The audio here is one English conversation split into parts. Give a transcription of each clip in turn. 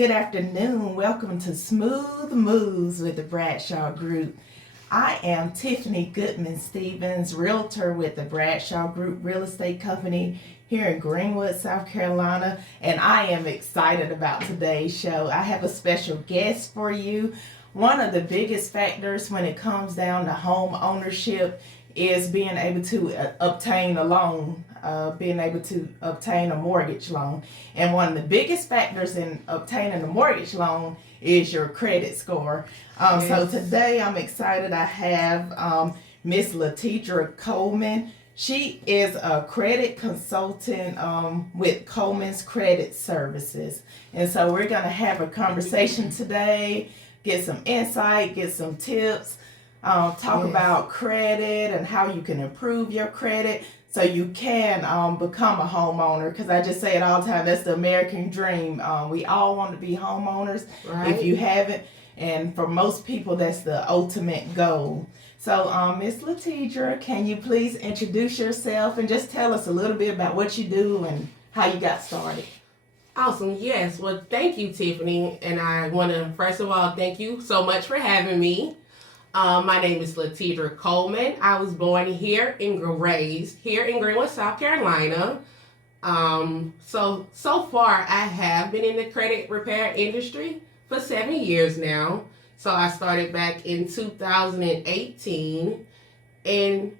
Good afternoon. Welcome to Smooth Moves with the Bradshaw Group. I am Tiffany Goodman-Stevens, Realtor with the Bradshaw Group Real Estate Company here in Greenwood, South Carolina, and I am excited about today's show. I have a special guest for you. One of the biggest factors when it comes down to home ownership is being able to obtain a loan, being able to obtain a mortgage loan. And one of the biggest factors in obtaining a mortgage loan is your credit score. So today I'm excited. I have Miss Latidra Coleman. She is a credit consultant with Coleman's Credit Services. And so we're going to have a conversation today, get some insight, get some tips, talk about credit and how you can improve your credit so you can become a homeowner. Because I just say it all the time, that's the American dream. We all want to be homeowners if you haven't. And for most people, that's the ultimate goal. So Miss Latidra, can you please introduce yourself and just tell us a little bit about what you do and how you got started? Awesome. Yes. Well, thank you, Tiffany. And I want to, first of all, thank you so much for having me. My name is Latidra Coleman. I was born here and raised here in Greenwood, South Carolina. So far, I have been in the credit repair industry for 7 years now. So I started back in 2018, and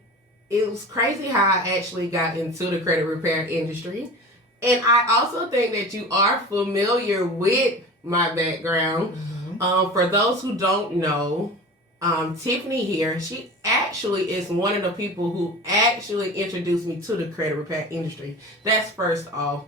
it was crazy how I actually got into the credit repair industry. And I also think that you are familiar with my background. For those who don't know, Tiffany here, she actually is one of the people who actually introduced me to the credit repair industry. That's first off.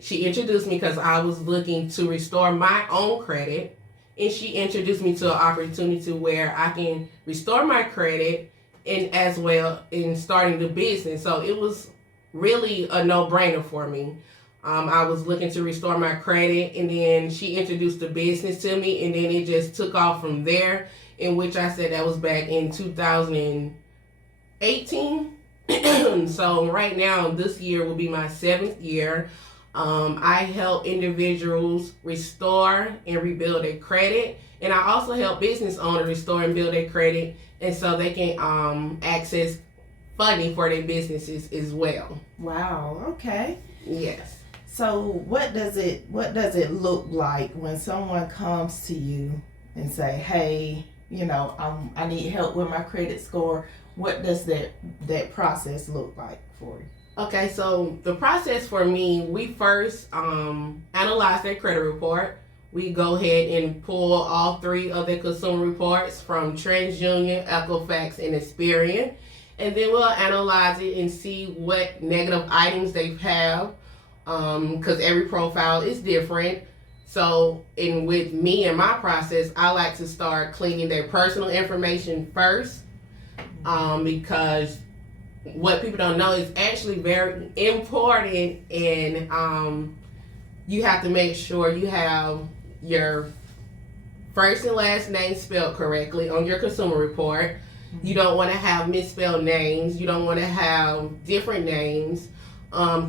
She introduced me because I was looking to restore my own credit, and she introduced me to an opportunity where I can restore my credit and as well in starting the business. So it was really a no-brainer for me. I was looking to restore my credit, and then she introduced the business to me, and then it just took off from there, in which I said that was back in 2018. So right now, this year will be my 7th year. I help individuals restore and rebuild their credit, and I also help business owners restore and build their credit, and so they can access funding for their businesses as well. Wow. Okay. Yes. So what does it look like when someone comes to you and say, hey, I need help with my credit score? What does that process look like for you? Okay, so the process for me, we first analyze their credit report. We go ahead and pull all 3 of their consumer reports from TransUnion, Equifax, and Experian. And then we'll analyze it and see what negative items they have, because every profile is different. So, with me and my process, I like to start cleaning their personal information first, because what people don't know is actually very important, and you have to make sure you have your first and last name spelled correctly on your consumer report. You don't want to have misspelled names. You don't want to have different names,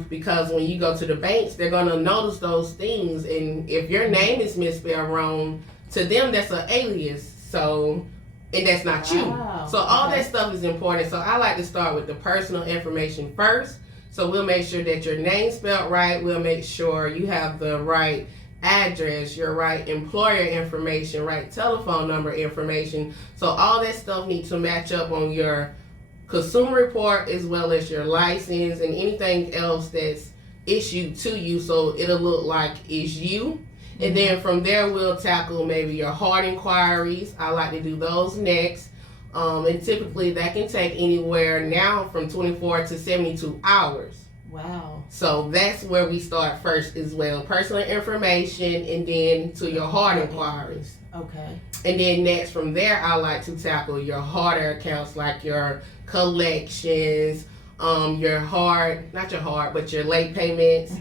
because when you go to the banks, they're going to notice those things. And if your name is misspelled wrong, to them, that's an alias. So, and that's not you. So all that stuff is important. So I like to start with the personal information first. So we'll make sure that your name's spelled right. We'll make sure you have the right address, your right employer information, right telephone number information. So all that stuff needs to match up on your consumer report, as well as your license and anything else that's issued to you, so it'll look like it's you. And then from there, we'll tackle maybe your hard inquiries. I like to do those next. And typically that can take anywhere now from 24 to 72 hours. Wow. So that's where we start first as well. Personal information, and then to your hard inquiries. Okay. And then next from there, I like to tackle your harder accounts, like your collections, your late payments.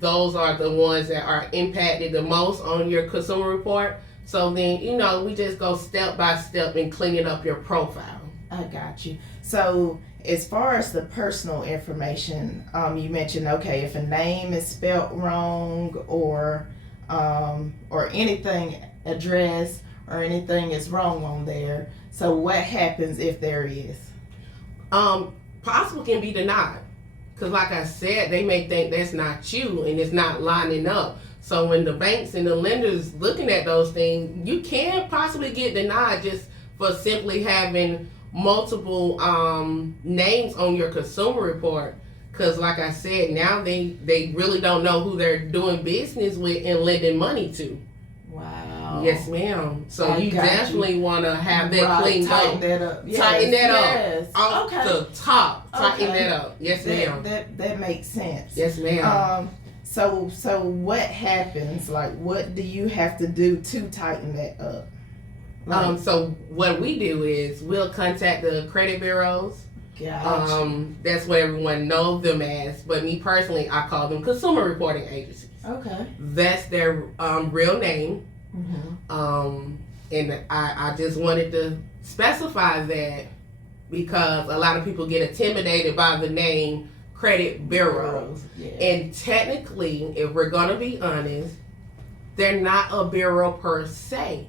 Those are the ones that are impacted the most on your consumer report. So then, we just go step by step in cleaning up your profile. I got you. So as far as the personal information, you mentioned, okay, if a name is spelt wrong or or anything addressed or anything is wrong on there. So what happens if there is? Possible can be denied. Because like I said, they may think that's not you and it's not lining up. So when the banks and the lenders looking at those things, you can possibly get denied just for simply having multiple names on your consumer report. Because like I said, now they really don't know who they're doing business with and lending money to. Wow. Yes, ma'am. So I you definitely want to have that Right, cleaned tighten up. that up. Yes, Tighten that yes. up. Off Okay. the top. Tighten Okay. that up. Yes, ma'am. That makes sense. Yes, ma'am. So what happens? Like, what do you have to do to tighten that up? Like, So what we do is we'll contact the credit bureaus. gotcha. That's what everyone knows them as. But me personally, I call them consumer reporting agencies. Okay. That's their real name. Mm-hmm. And I just wanted to specify that because a lot of people get intimidated by the name credit bureaus. Yeah. And technically, if we're going to be honest, they're not a bureau per se.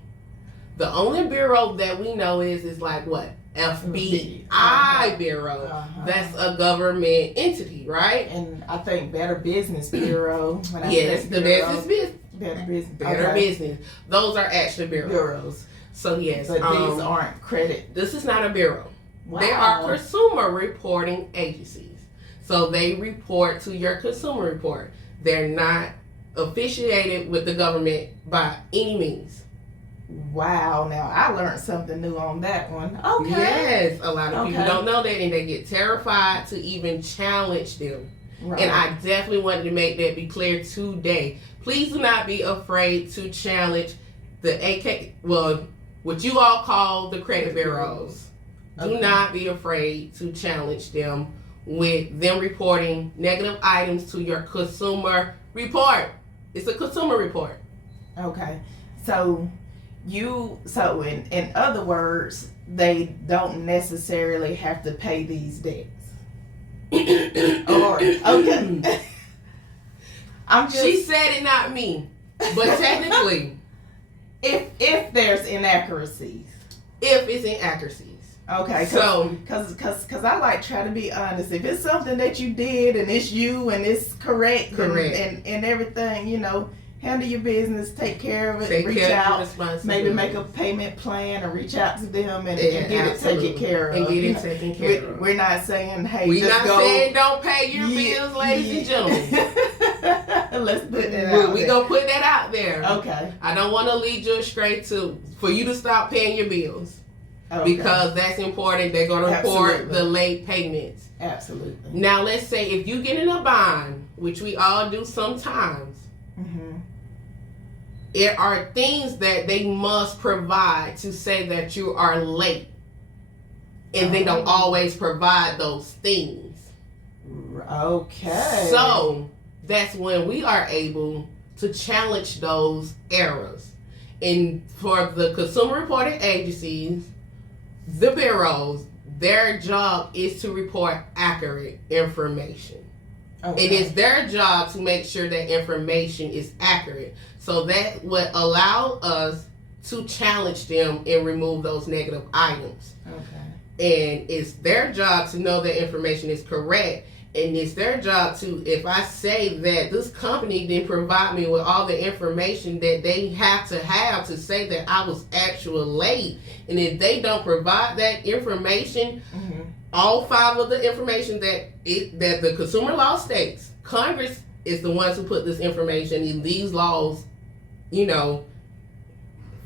The only bureau that we know is like what? FBI Bureau. Uh-huh. That's a government entity, right? And I think Better Business Bureau. When I Yes, say the bureau, business. Better Business. Better Okay. Business. Those are actually bureaus. Bureaus. So yes, But these aren't credit. this is not a bureau. Wow. They are consumer reporting agencies. So they report to your consumer report. They're not officiated with the government by any means. Wow. Now I learned something new on that one. Okay. Yes, a lot of people Okay. don't know that and they get terrified to even challenge them. Right. And I definitely wanted to make that be clear today. Please do not be afraid to challenge the what you all call the credit bureaus. Okay. Do not be afraid to challenge them with them reporting negative items to your consumer report. It's a consumer report. Okay. So in other words, they don't necessarily have to pay these debts. Or okay. I'm just She said it, not me. But technically, if there's inaccuracies. if it's inaccuracies. Okay, So cause I like try to be honest. If it's something that you did and it's you and it's correct. And everything, handle your business, take care of it, take reach care out, of your maybe make a responsibilities. payment plan or reach out to them and Yeah, get absolutely. it taken care of. And get it taken care of. We're not saying, hey, We just not go. saying don't pay your Yeah, bills, ladies and gentlemen. Let's put that out We there. gonna put that out there. Okay. I don't want to lead you astray for you to stop paying your bills Okay. because that's important. They're gonna report Absolutely. the late payments. Absolutely. Now let's say if you get in a bind, which we all do sometimes, Mm-hmm. there are things that they must provide to say that you are late, and they don't always provide those things. Okay. So that's when we are able to challenge those errors. And for the consumer reporting agencies, the bureaus, their job is to report accurate information. Okay. And it's their job to make sure that information is accurate. So that would allow us to challenge them and remove those negative items. Okay. And it's their job to know that information is correct. And it's their job to, if I say that this company didn't provide me with all the information that they have to say that I was actually late, and if they don't provide that information, Mm-hmm. all 5 of the information that the consumer law states, Congress is the ones who put this information in these laws,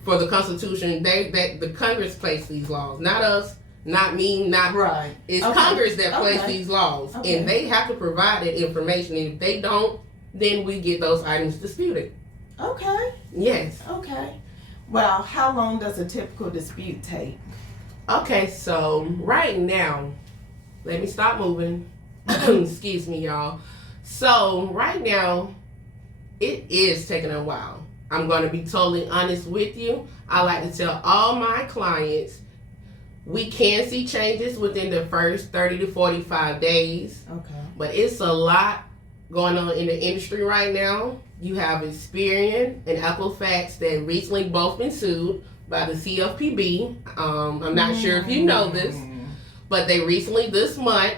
for the Constitution. The Congress placed these laws, not us. Not me, not Right. It's Okay. Congress that placed Okay. these laws, Okay. and they have to provide that information. And if they don't, then we get those items disputed. Okay. Yes. Okay. Well, how long does a typical dispute take? Okay, so right now, let me stop moving. Excuse me, y'all. So right now, it is taking a while. I'm going to be totally honest with you. I like to tell all my clients, we can see changes within the first 30 to 45 days, Okay. but it's a lot going on in the industry right now. You have Experian and Equifax that recently both been sued by the CFPB. I'm not sure if you know this, but they recently this month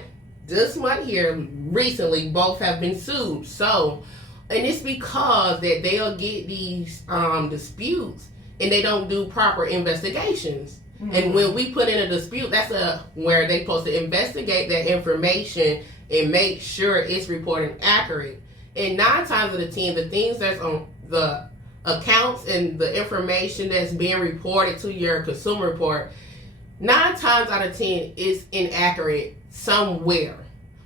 here, recently both have been sued. So, and it's because that they'll get these disputes and they don't do proper investigations. And when we put in a dispute, that's where they're supposed to investigate that information and make sure it's reporting accurate. And 9 times out of 10, the things that's on the accounts and the information that's being reported to your consumer report, 9 times out of 10 is inaccurate somewhere.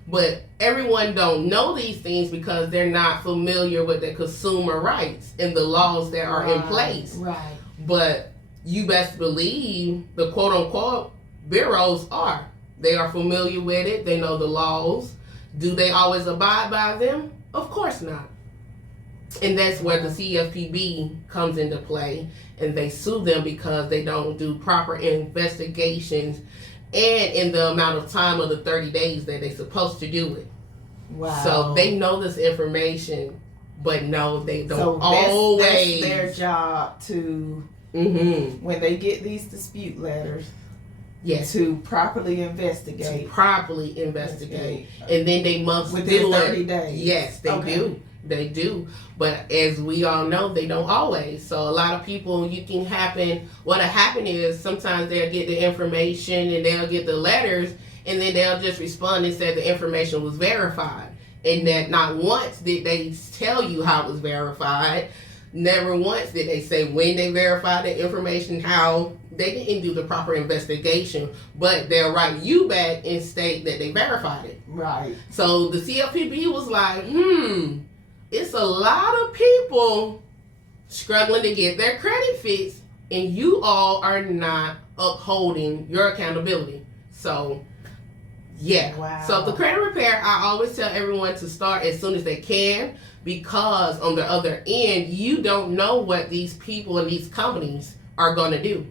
But everyone don't know these things because they're not familiar with the consumer rights and the laws that are in place. Right. But you best believe the quote unquote bureaus are. They are familiar with it. They know the laws. Do they always abide by them? Of course not. And that's where the CFPB comes into play, and they sue them because they don't do proper investigations and in the amount of time of the 30 days that they're supposed to do it. Wow. So they know this information, but no, they don't so always. That's their job to, when they get these dispute letters, yes, to properly investigate. And then they must within do 30 it. days. Yes, they do. They do. But as we all know, they don't always. So a lot of people, what'll happen is sometimes they'll get the information and they'll get the letters and then they'll just respond and say the information was verified. And that not once did they tell you how it was verified. Never once did they say when they verified the information, how they didn't do the proper investigation, but they'll write you back and state that they verified it. Right. So the CFPB was like, it's a lot of people struggling to get their credit fixed, and you all are not upholding your accountability. So, yeah. Wow. So the credit repair, I always tell everyone to start as soon as they can, because on the other end, you don't know what these people and these companies are going to do.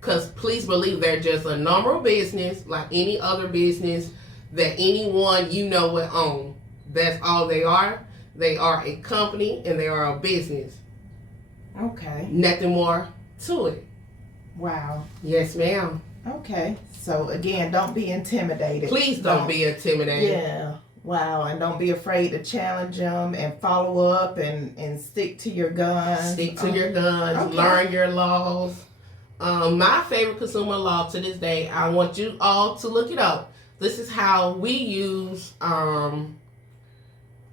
Because please believe they're just a normal business like any other business that anyone you know will own. That's all they are. They are a company and they are a business. Okay. Nothing more to it. Wow. Yes, ma'am. Okay. So again, don't be intimidated. Please don't be intimidated. Yeah. Wow. And don't be afraid to challenge them and follow up and stick to your guns. Stick to your guns. Okay. Learn your laws. My favorite consumer law to this day, I want you all to look it up. This is how we use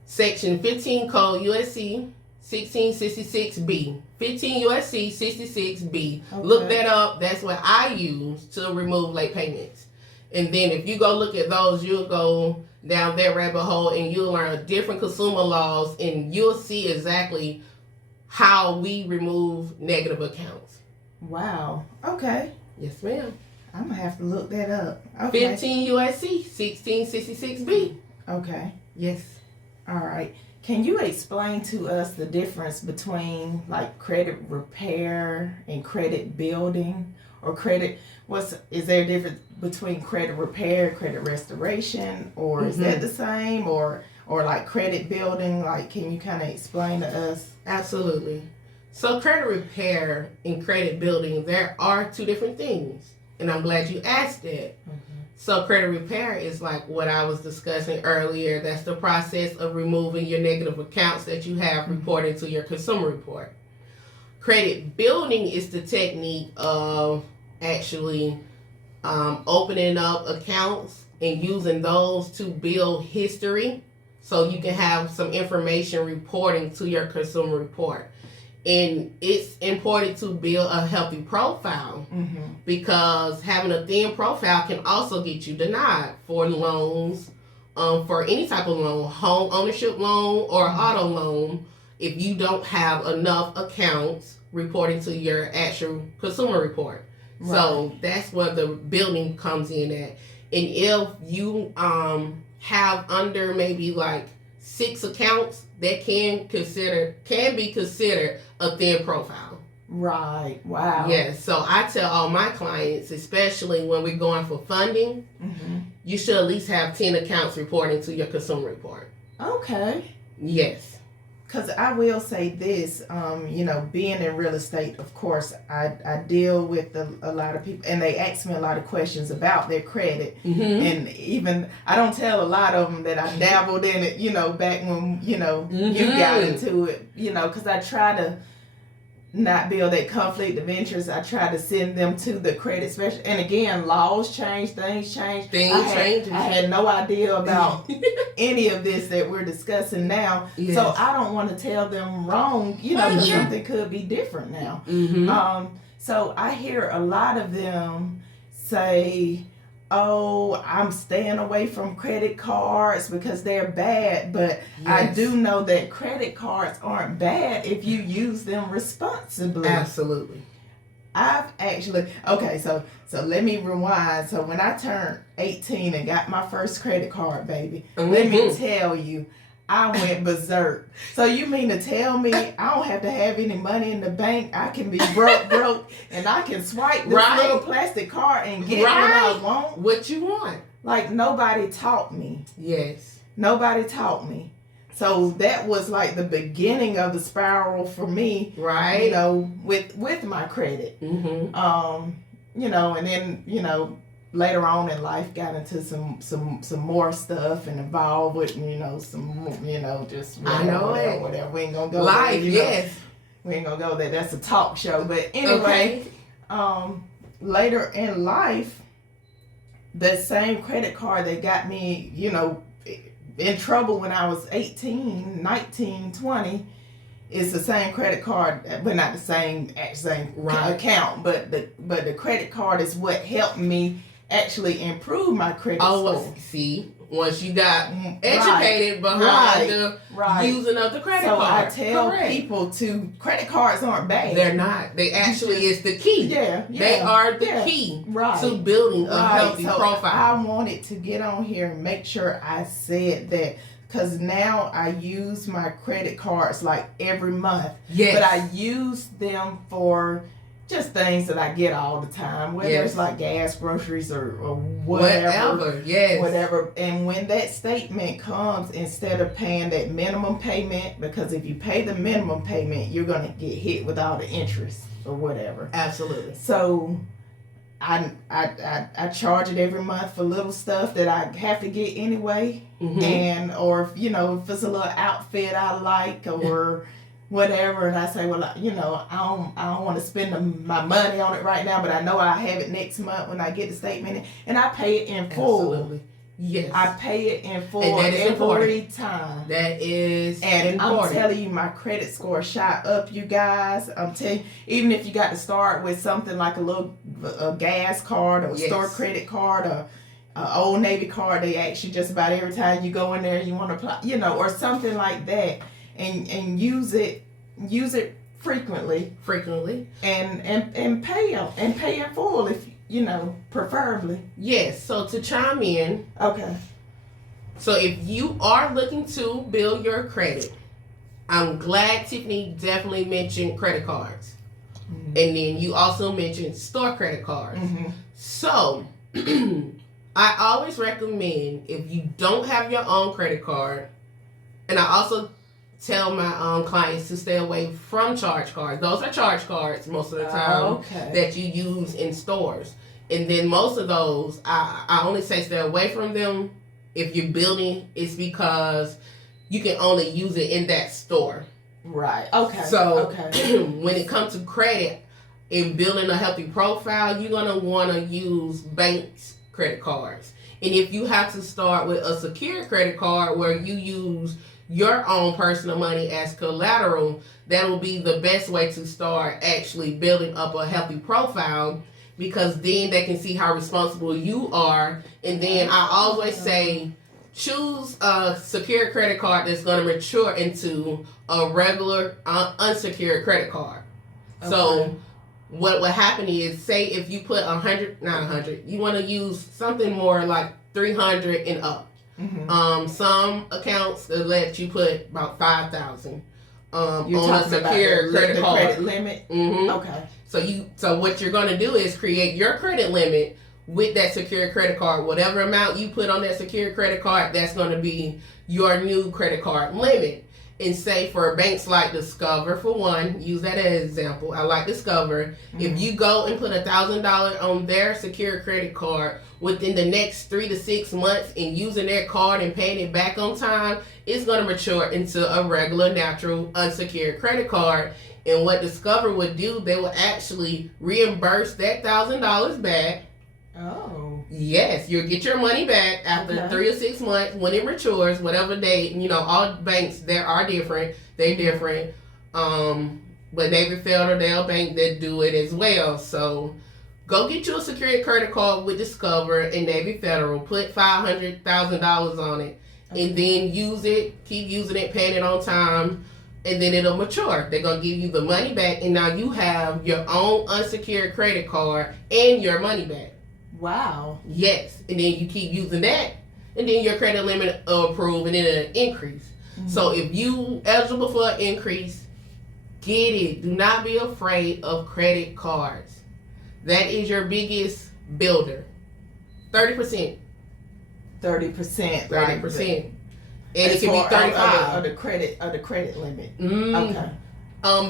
Section 15 Code USC 1666B. 15 USC 66B. Okay. Look that up. That's what I use to remove late payments. And then if you go look at those, you'll go down that rabbit hole and you'll learn different consumer laws and you'll see exactly how we remove negative accounts. Wow. Okay. Yes, ma'am. I'm going to have to look that up. Okay. 15 USC 1666B. Okay. Yes. All right. Can you explain to us the difference between like credit repair and credit building, or is there a difference between credit repair, credit restoration, or is that the same, or like credit building? Like, can you kind of explain to us? Absolutely. So credit repair and credit building, there are two different things. And I'm glad you asked that. So credit repair is like what I was discussing earlier. That's the process of removing your negative accounts that you have reported to your consumer report. Credit building is the technique of actually opening up accounts and using those to build history so you can have some information reporting to your consumer report. And it's important to build a healthy profile because having a thin profile can also get you denied for loans, for any type of loan, home ownership loan or auto loan, if you don't have enough accounts reporting to your actual consumer report. Right. So that's where the building comes in at. And if you have under maybe like 6 accounts, that can be considered a thin profile. Right. Wow. Yes. So I tell all my clients, especially when we're going for funding, you should at least have 10 accounts reporting to your consumer report. Okay. Yes. Because I will say this, being in real estate, of course, I deal with a lot of people, and they ask me a lot of questions about their credit. Mm-hmm. And even, I don't tell a lot of them that I dabbled in it, back when, you got into it, because I try to not build that conflict of interest. I try to send them to the credit specialist. And again, laws change, things change. Change. I had no idea about any of this that we're discussing now. Yes. So I don't want to tell them wrong, because something could be different now. Mm-hmm. So I hear a lot of them say, oh, I'm staying away from credit cards because they're bad. But yes. I do know that credit cards aren't bad if you use them responsibly. Absolutely. I've actually, so let me rewind. So when I turned 18 and got my first credit card, baby, let me tell you, I went berserk. So you mean to tell me I don't have to have any money in the bank? I can be broke, and I can swipe this little plastic card and get what I want? What you want. Like, nobody taught me. Yes. Nobody taught me. So that was like the beginning of the spiral for me. Right. With my credit. Mm-hmm. And then, later on in life, got into some more stuff and involved with some just whatever. We ain't gonna go life there, yes. We ain't gonna go there. That's a talk show. But anyway, later in life, the same credit card that got me in trouble when I was 18, 19, 20 is the same credit card, but not the same account. But the credit card is what helped me actually improve my credit score. See, once you got educated behind the using of the credit card. So I tell people credit cards aren't bad. They're not. They actually is the key. Yeah. They are the key to building a healthy profile. I wanted to get on here and make sure I said that, because now I use my credit cards like every month. Yes. But I use them for just things that I get all the time, whether it's like gas, groceries, or whatever. Yes. Whatever. And when that statement comes, instead of paying that minimum payment, because if you pay the minimum payment, you're going to get hit with all the interest or whatever. Absolutely. So I charge it every month for little stuff that I have to get anyway. Mm-hmm. Or if it's a little outfit I like or whatever, and I say, well, I don't want to spend my money on it right now, but I know I have it next month when I get the statement, and I pay it in full. Absolutely. Yes. I pay it in full every time. That is important. I'm telling you, my credit score shot up, you guys. I'm telling you, even if you got to start with something like a gas card or a store credit card or Old Navy card, they ask you just about every time you go in there you want to apply, or something like that. And use it frequently and pay in full if preferably. Yes. So to chime in, so if you are looking to build your credit, I'm glad Tiffany definitely mentioned credit cards, and then you also mentioned store credit cards. So I always recommend, if you don't have your own credit card, and I also tell my clients to stay away from charge cards. Those are charge cards most of the time that you use in stores. And then most of those, I only say stay away from them if you're building. It's because you can only use it in that store. Right. Okay. So when it comes to credit, in building a healthy profile, you're going to want to use banks' credit cards. And if you have to start with a secured credit card where you use your own personal money as collateral, that will be the best way to start actually building up a healthy profile, because then they can see how responsible you are. And then I always say, choose a secured credit card that's going to mature into a regular unsecured credit card. So what will happen is, say if you put 100, you want to use something more like 300 and up. Some accounts that let you put about 5,000 on a secure credit card. Credit limit. Okay. So what you're going to do is create your credit limit with that secure credit card. Whatever amount you put on that secure credit card, that's going to be your new credit card limit. And say for banks like Discover, for one, use that as an example. I like Discover. If you go and put $1,000 on their secured credit card within the next 3 to 6 months and using their card and paying it back on time, it's going to mature into a regular, natural, unsecured credit card. And what Discover would do, they will actually reimburse that $1,000 back. Oh. Yes, you'll get your money back after 3 or 6 months when it matures, whatever date. All banks there are different. They're different. But Navy Federal, they'll bank that do it as well. So go get you a secured credit card with Discover and Navy Federal. Put $500,000 on it, and then use it. Keep using it, paying it on time, and then it'll mature. They're gonna give you the money back, and now you have your own unsecured credit card and your money back. Wow. Yes, and then you keep using that, and then your credit limit will approve, and then it'll increase. So if you eligible for an increase, get it. Do not be afraid of credit cards. That is your biggest builder. 30%. 30%. 30%. And it can be 35 of the credit limit. Okay.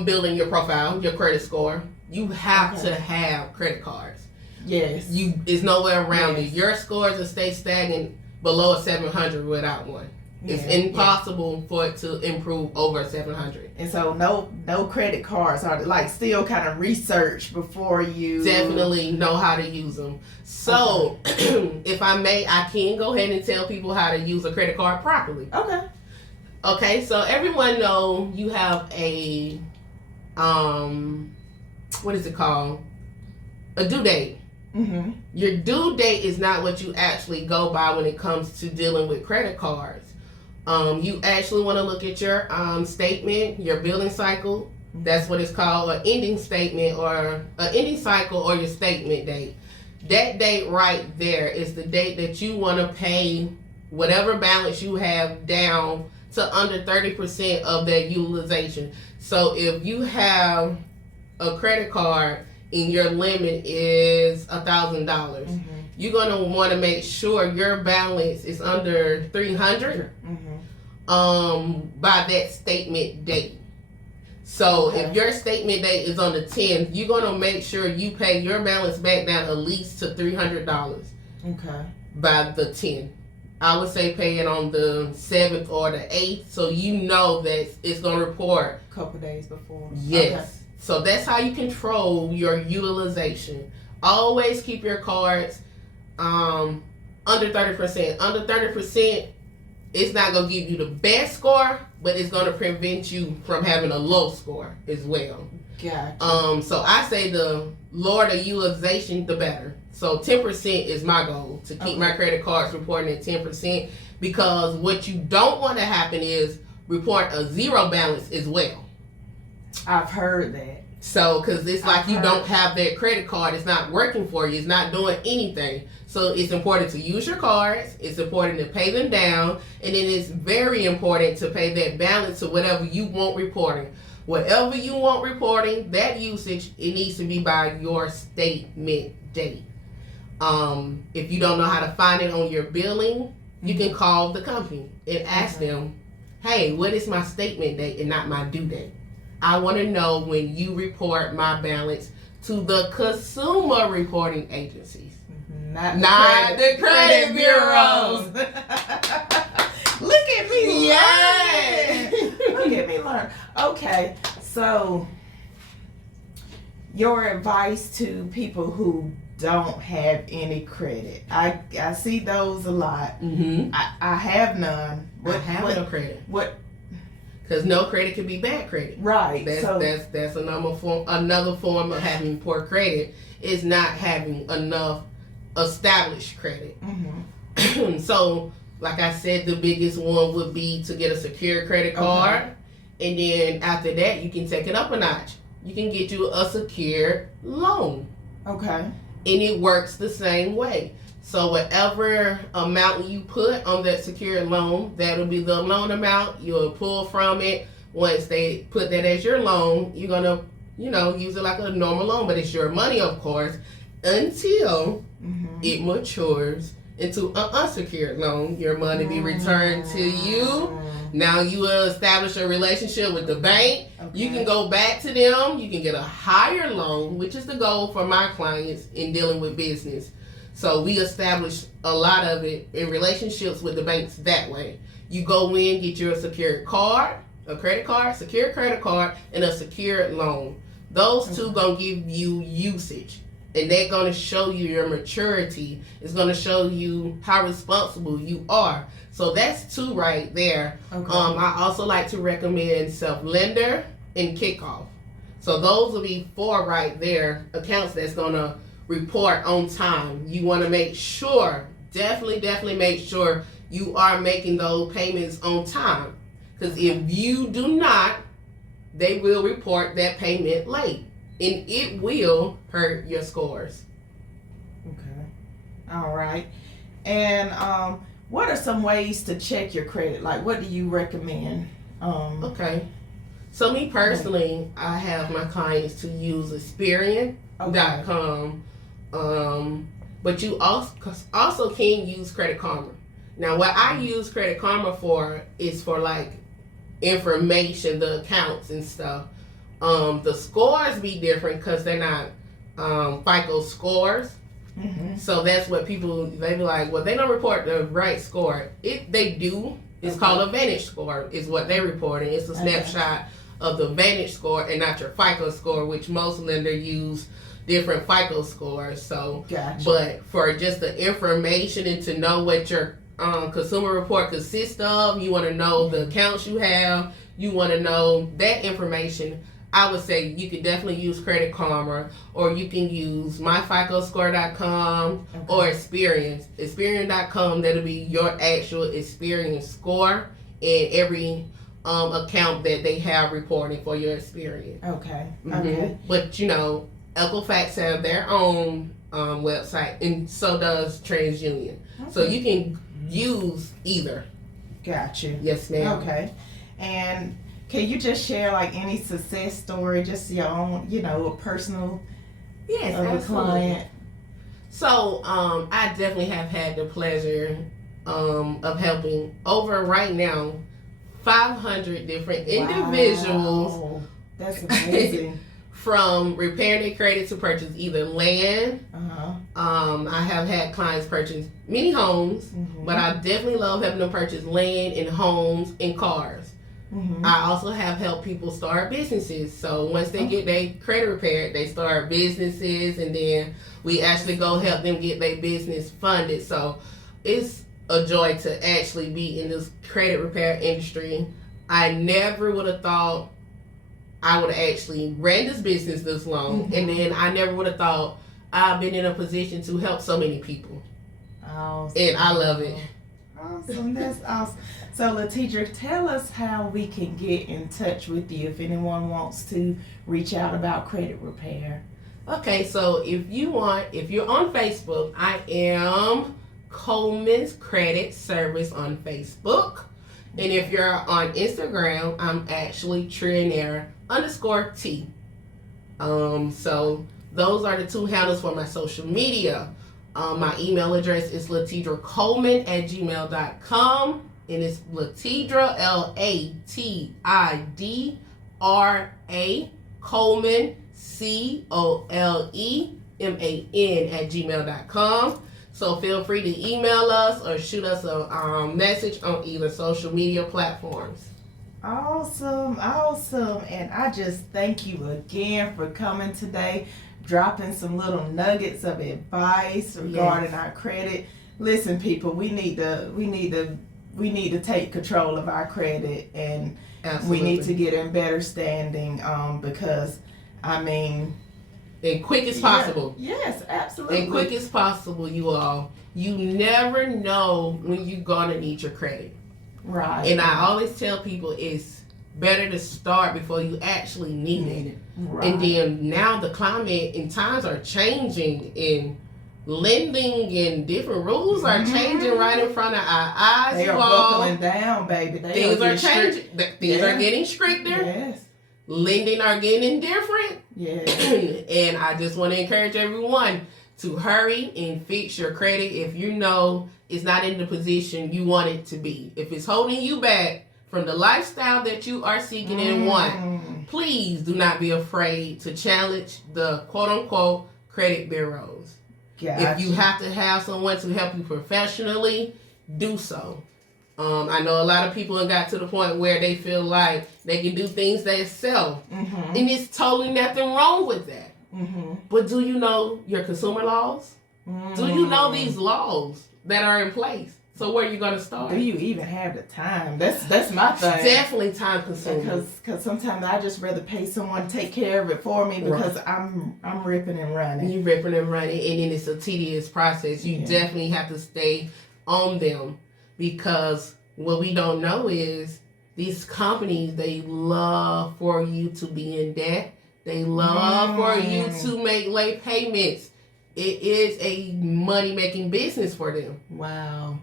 Building your profile, your credit score. You have to have credit cards. Yes. It's nowhere around it. Your scores will stay stagnant below a 700 without one. It's impossible for it to improve over 700. And so no credit cards are like still kind of research before you definitely know how to use them. So if I may, I can go ahead and tell people how to use a credit card properly. Okay, so everyone know you have a what is it called? A due date. Your due date is not what you actually go by when it comes to dealing with credit cards. You actually want to look at your statement, your billing cycle. That's what it's called, an ending statement or an ending cycle or your statement date. That date right there is the date that you want to pay whatever balance you have down to under 30% of that utilization. So if you have a credit card and your limit is $1,000, you're gonna want to make sure your balance is under 300 by that statement date. So if your statement date is on the 10th, you're gonna make sure you pay your balance back down at least to $300. By the 10th. I would say pay it on the 7th or the 8th, so you know that it's gonna report a couple days before. Yes. So that's how you control your utilization. Always keep your cards under 30%. Under 30%, it's not going to give you the best score, but it's going to prevent you from having a low score as well. Gotcha. So I say the lower the utilization, the better. So 10% is my goal, to keep my credit cards reporting at 10%, because what you don't want to happen is report a zero balance as well. I've heard that. So, because it's like you don't have that credit card, it's not working for you, it's not doing anything. So it's important to use your cards, it's important to pay them down, and then it's very important to pay that balance to whatever you want reporting. Whatever you want reporting, that usage, it needs to be by your statement date. If you don't know how to find it on your billing, you can call the company and ask them, hey, what is my statement date and not my due date? I want to know when you report my balance to the consumer reporting agencies. Not the credit bureaus. Look at me learn. Look at me learn. Okay, so your advice to people who don't have any credit. I see those a lot. I have none. I have no credit. What? Because no credit can be bad credit. Right. That's another form of having poor credit, is not having enough established credit. So, like I said, the biggest one would be to get a secure credit card, and then after that, you can take it up a notch. You can get you a secure loan. And it works the same way. So whatever amount you put on that secured loan, that'll be the loan amount. You'll pull from it. Once they put that as your loan, you're going to, use it like a normal loan, but it's your money, of course, until it matures. into an unsecured loan. Your money be returned to you. Now you will establish a relationship with the bank. Okay. You can go back to them. You can get a higher loan, which is the goal for my clients in dealing with business. So we establish a lot of it in relationships with the banks that way. You go in, get your secured card, a credit card, secured credit card, and a secured loan. Those two gonna give you usage. And they're going to show you your maturity. It's going to show you how responsible you are. So that's two right there. Okay. I also like to recommend self-lender and kickoff. So those will be 4 right there, accounts that's going to report on time. You want to make sure, definitely make sure you are making those payments on time. Because if you do not, they will report that payment late. And it will hurt your scores. Okay. All right. And what are some ways to check your credit? Like, what do you recommend? Okay. So me personally, I have my clients to use Experian.com. But you also can use Credit Karma. Now, what I use Credit Karma for is for like information, the accounts and stuff. The scores be different because they're not FICO scores. Mm-hmm. So that's what people, they be like, well, they don't report the right score. They do. It's called a Vantage score is what they're reporting. It's a snapshot of the Vantage score and not your FICO score, which most lenders use different FICO scores. So, Gotcha. But for just the information and to know what your consumer report consists of, you want to know the accounts you have, you want to know that information. I would say you could definitely use Credit Karma, or you can use myficoscore.com or Experian. Experian.com, that'll be your actual Experian score and every account that they have reporting for your Experian. Okay. Mm-hmm. Okay. But Equifax have their own website, and so does TransUnion. Okay. So you can use either. Got you. Yes, ma'am. Okay. And can you just share like any success story, just your own, a personal Yes, of a absolutely. client? So I definitely have had the pleasure of helping over right now 500 different individuals. Wow. That's amazing. From repairing their credit to purchase either land. I have had clients purchase many homes, but I definitely love helping them purchase land and homes and cars. I also have helped people start businesses. So once they get their credit repaired, they start businesses, and then we actually go help them get their business funded. So it's a joy to actually be in this credit repair industry. I never would have thought I would have actually ran this business this long, and then I never would have thought I've been in a position to help so many people. Awesome. And I love it. Awesome. That's awesome. So, Latidra, tell us how we can get in touch with you if anyone wants to reach out about credit repair. Okay, so if you're on Facebook, I am Coleman's Credit Service on Facebook. And if you're on Instagram, I'm actually Trillionaire_T. So those are the 2 handles for my social media. My email address is latidracoleman@gmail.com, and it's Latidra, LATIDRA, Coleman, COLEMAN So feel free to email us or shoot us a message on either social media platforms. Awesome. And I just thank you again for coming today, dropping some little nuggets of advice regarding our credit. Listen, people, we need to take control of our credit, and Absolutely. we need to get in better standing because and quick as possible. Yes, absolutely. And quick as possible, you all. You never know when you're gonna need your credit. Right. And I always tell people it's better to start before you actually need it. Right. And then now the climate and times are changing, and lending and different rules are changing right in front of our eyes. They are buckling down, baby. Things are changing. Things are getting stricter. Yes. Lending are getting different. Yes. And I just want to encourage everyone, to hurry and fix your credit if you know it's not in the position you want it to be. If it's holding you back from the lifestyle that you are seeking and want, please do not be afraid to challenge the quote-unquote credit bureaus. Gotcha. If you have to have someone to help you professionally, do so. I know a lot of people have got to the point where they feel like they can do things themselves, and it's totally nothing wrong with that. But do you know your consumer laws? Do you know these laws that are in place? So where are you going to start? Do you even have the time? That's my thing. It's definitely time consuming. Because sometimes I just rather pay someone to take care of it for me because I'm ripping and running. You ripping and running, and then it's a tedious process. You definitely have to stay on them, because what we don't know is these companies, they love for you to be in debt. They love for you to make late payments. It is a money-making business for them. Wow.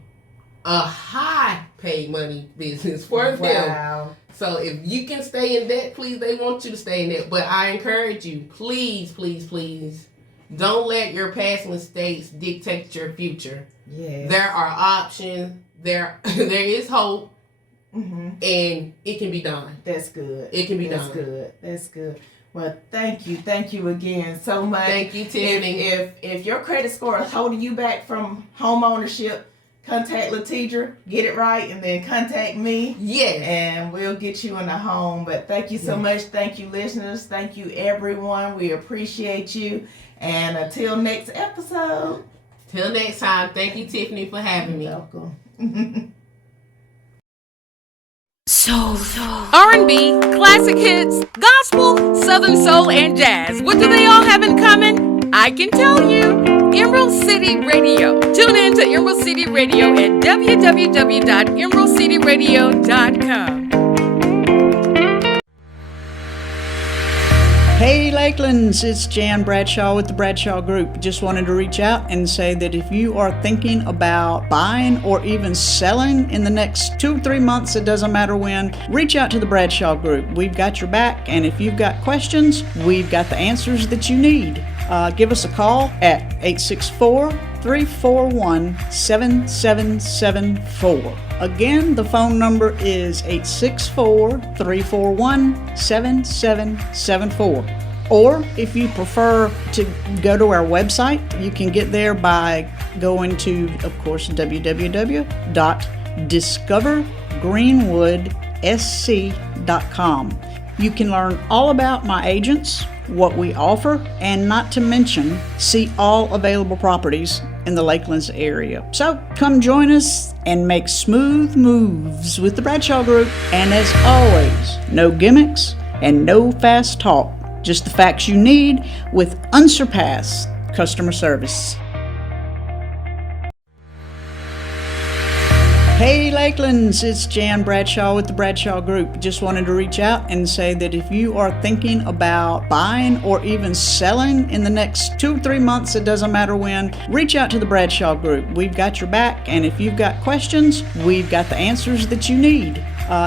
A high-paid money business for them. Wow. So if you can stay in debt, please, they want you to stay in debt. But I encourage you, please, please, please, don't let your past mistakes dictate your future. Yes. There are options. There is hope. And it can be done. That's good. It can be That's done. good. That's good. Well, thank you again so much. Thank you, Tiffany. If your credit score is holding you back from home ownership, contact Latidra, get it right, and then contact me. Yes. And we'll get you in the home. But thank you so much. Thank you, listeners. Thank you, everyone. We appreciate you. And until next episode. Till next time. Thank you, Tiffany, for having me. You're welcome. Soul, R&B, classic hits, gospel, southern soul, and jazz. What do they all have in common? I can tell you. Emerald City Radio. Tune in to Emerald City Radio at www.emeraldcityradio.com. Hey Lakelands, it's Jan Bradshaw with the Bradshaw Group. Just wanted to reach out and say that if you are thinking about buying or even selling in the next 2 or 3 months, it doesn't matter when, reach out to the Bradshaw Group. We've got your back, and if you've got questions, we've got the answers that you need. Give us a call at 864-341-7774. Again, the phone number is 864-341-7774. Or if you prefer to go to our website, you can get there by going to, of course, www.discovergreenwoodsc.com. You can learn all about my agents, what we offer, and not to mention, see all available properties in the Lakelands area. So come join us and make smooth moves with the Bradshaw Group. And as always, no gimmicks and no fast talk, just the facts you need with unsurpassed customer service. Hey Lakelands, it's Jan Bradshaw with the Bradshaw Group. Just wanted to reach out and say that if you are thinking about buying or even selling in the next 2 or 3 months, it doesn't matter when, reach out to the Bradshaw Group. We've got your back, and if you've got questions, we've got the answers that you need.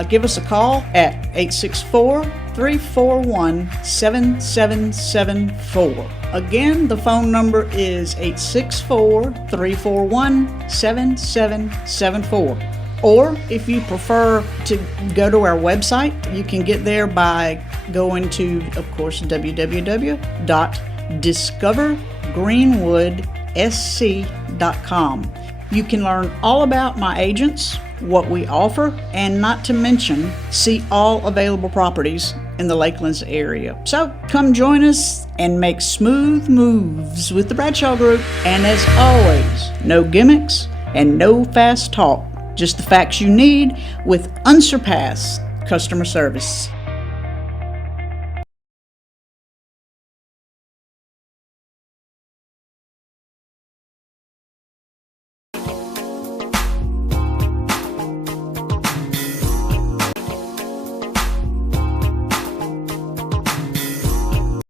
Give us a call at 864-341-7774. Again, the phone number is 864-341-7774. Or if you prefer to go to our website, you can get there by going to, of course, www.discovergreenwoodsc.com. You can learn all about my agents, what we offer, and not to mention, see all available properties in the Lakelands area. So come join us and make smooth moves with the Bradshaw Group. And as always, no gimmicks and no fast talk, just the facts you need with unsurpassed customer service.